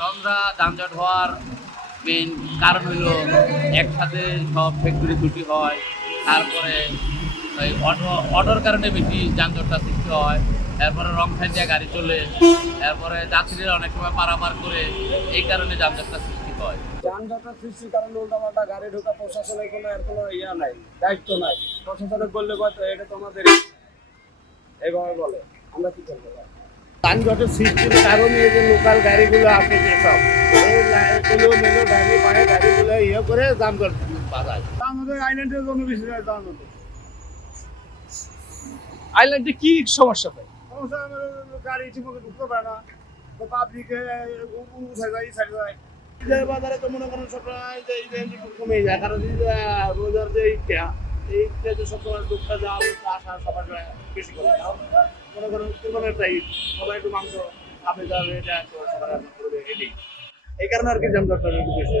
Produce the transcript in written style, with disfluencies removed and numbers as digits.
চন্দ্রা যানজট হওয়ার মেইন কারণ হলো একসাথে সব ফ্যাক্টরি ছুটি হয়, তারপরে ওই অটোর কারণে বেশি যানজটটা সৃষ্টি হয়, এরপরে রং সাইড দিয়ে গাড়ি চলে, এরপরে যাত্রীরা অনেক সময় পারাপার করে, এই কারণে যানজটটা সৃষ্টি হয়। যানজটের সৃষ্টির কারণে উল্টাপাল্টা গাড়ি ঢোকা প্রশাসনের কোনো ইয়া নাই, দায়িত্ব নাই। প্রশাসনের বললে কত এটা তোমাদের এইভাবে বলে, আমরা কি করবো? যানজটের সৃষ্টির কারণে এই যে লোকাল গাড়িগুলো আছে যেসব মেলো গাড়ি পায়ে গাড়িগুলো ইয়ে করে যানজট বাধায়। আমাদের আইল্যান্ডের জন্য বেশি যানজট। আইল্যান্ডে কি সমস্যা হয়? সমস্যা গাড়ি ঠিকমতো ঢুকতে পারে না, পাবলিকে উঠে যায় সাইড যায়। ঈদের বাজারে তো মনে করেন সবসময় যে ঈদের একটু কমে যায়, কারণ রোজার যে ঈদটা যে সবসময় দুঃখটা যাওয়া আসা সবার বেশি করে। মনে করেন কোরবানের একটা ঈদ, সবাই একটু মাংস খাবে যাবে, এটা সবার করবে, এই কারণে আর কি যানজটটা বেশি